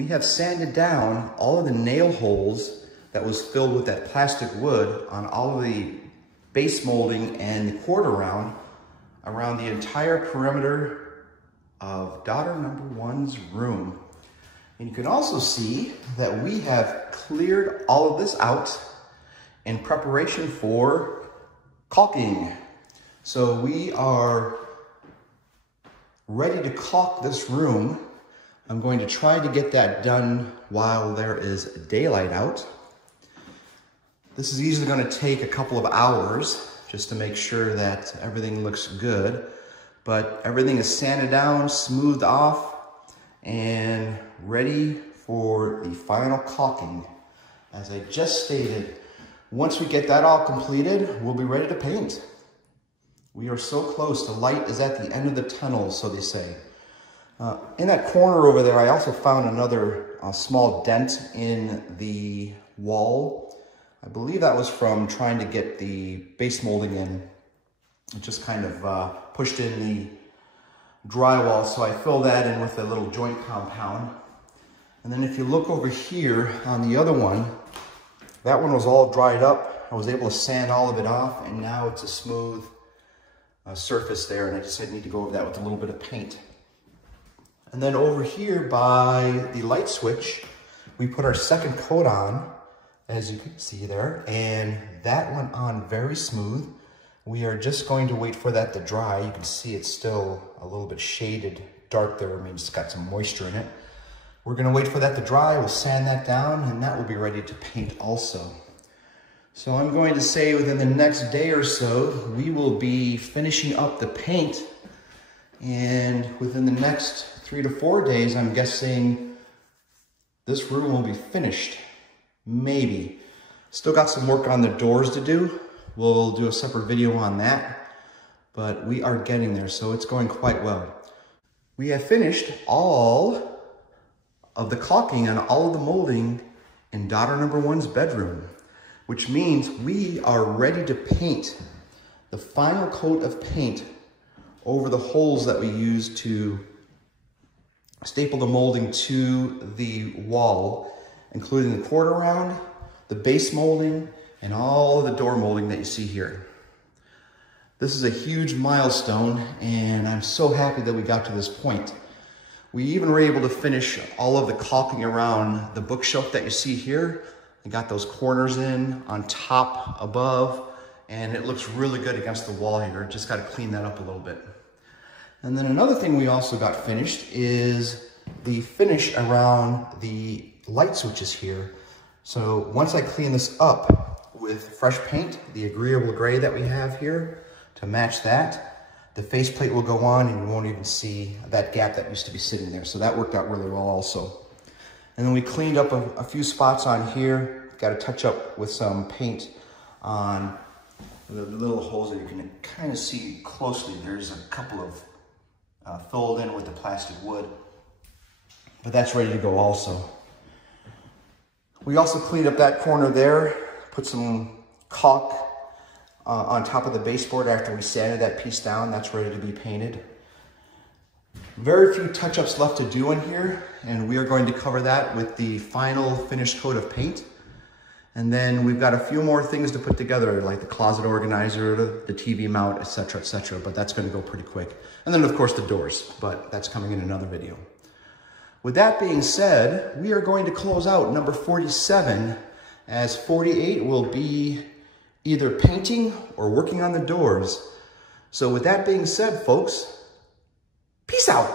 we have sanded down all of the nail holes that was filled with that plastic wood on all of the base molding and the quarter round around the entire perimeter of daughter number one's room. And you can also see that we have cleared all of this out in preparation for caulking. So we are ready to caulk this room. I'm going to try to get that done while there is daylight out. This is easily going to take a couple of hours just to make sure that everything looks good. But everything is sanded down, smoothed off, and ready for the final caulking. As I just stated, once we get that all completed, we'll be ready to paint. We are so close. The light is at the end of the tunnel, so they say. In that corner over there, I also found another small dent in the wall. I believe that was from trying to get the base molding in. It just kind of pushed in the drywall, so I filled that in with a little joint compound. And then if you look over here on the other one, that one was all dried up. I was able to sand all of it off, and now it's a smooth surface there, and I need to go over that with a little bit of paint. And then over here by the light switch, we put our second coat on, as you can see there, and that went on very smooth. We are just going to wait for that to dry. You can see it's still a little bit shaded dark there. I mean, it's got some moisture in it. We're gonna wait for that to dry. We'll sand that down, and that will be ready to paint also. So I'm going to say within the next day or so, we will be finishing up the paint. And within the next 3 to 4 days, I'm guessing this room will be finished. Maybe. Still got some work on the doors to do. We'll do a separate video on that, but we are getting there, so it's going quite well. We have finished all of the caulking and all of the molding in daughter number one's bedroom, which means we are ready to paint the final coat of paint over the holes that we used to staple the molding to the wall, including the quarter round, the base molding, and all of the door molding that you see here. This is a huge milestone, and I'm so happy that we got to this point. We even were able to finish all of the caulking around the bookshelf that you see here. I got those corners in on top, above, and it looks really good against the wall here. Just got to clean that up a little bit. And then another thing we also got finished is the finish around the light switches here. So once I clean this up with fresh paint, the agreeable gray that we have here to match that, the faceplate will go on and you won't even see that gap that used to be sitting there. So that worked out really well also. And then we cleaned up a few spots on here. Got to touch up with some paint on the little holes that you can kind of see closely. There's a couple of filled in with the plastic wood, but that's ready to go also. We also cleaned up that corner there, put some caulk on top of the baseboard after we sanded that piece down. That's ready to be painted. Very few touch-ups left to do in here, and we are going to cover that with the final finished coat of paint. And then we've got a few more things to put together, like the closet organizer, the TV mount, etc., but that's going to go pretty quick. And then, of course, the doors, but that's coming in another video. With that being said, we are going to close out number 47, as 48 will be either painting or working on the doors. So with that being said, folks, peace out.